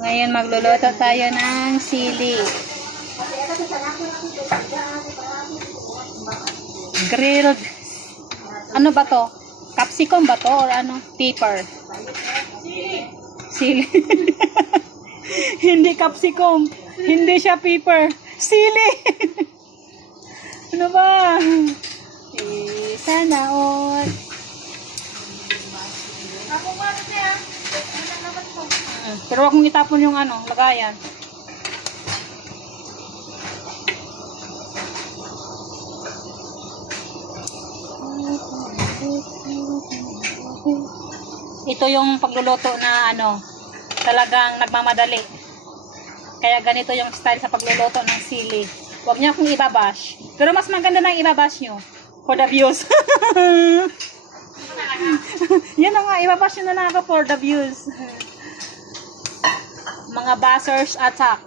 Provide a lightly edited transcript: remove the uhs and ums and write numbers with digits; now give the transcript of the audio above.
Ngayon magluluto tayo ng sili. Grilled. Ano ba to? Capsicum ba to or ano? Pepper. Sili. Hindi capsicum. Hindi siya pepper. Sili. Ano ba? Sana all. Pero wag mong itapon yung ano, lagayan. Ito yung pagluluto na ano, talagang nagmamadali. Kaya ganito yung style sa pagluluto ng sili. Huwag niyo akong ibabash. Pero mas maganda na ibabash nyo. For the views. Yan na nga, ibabash nyo na lang ako for the views. Mga bashers attack.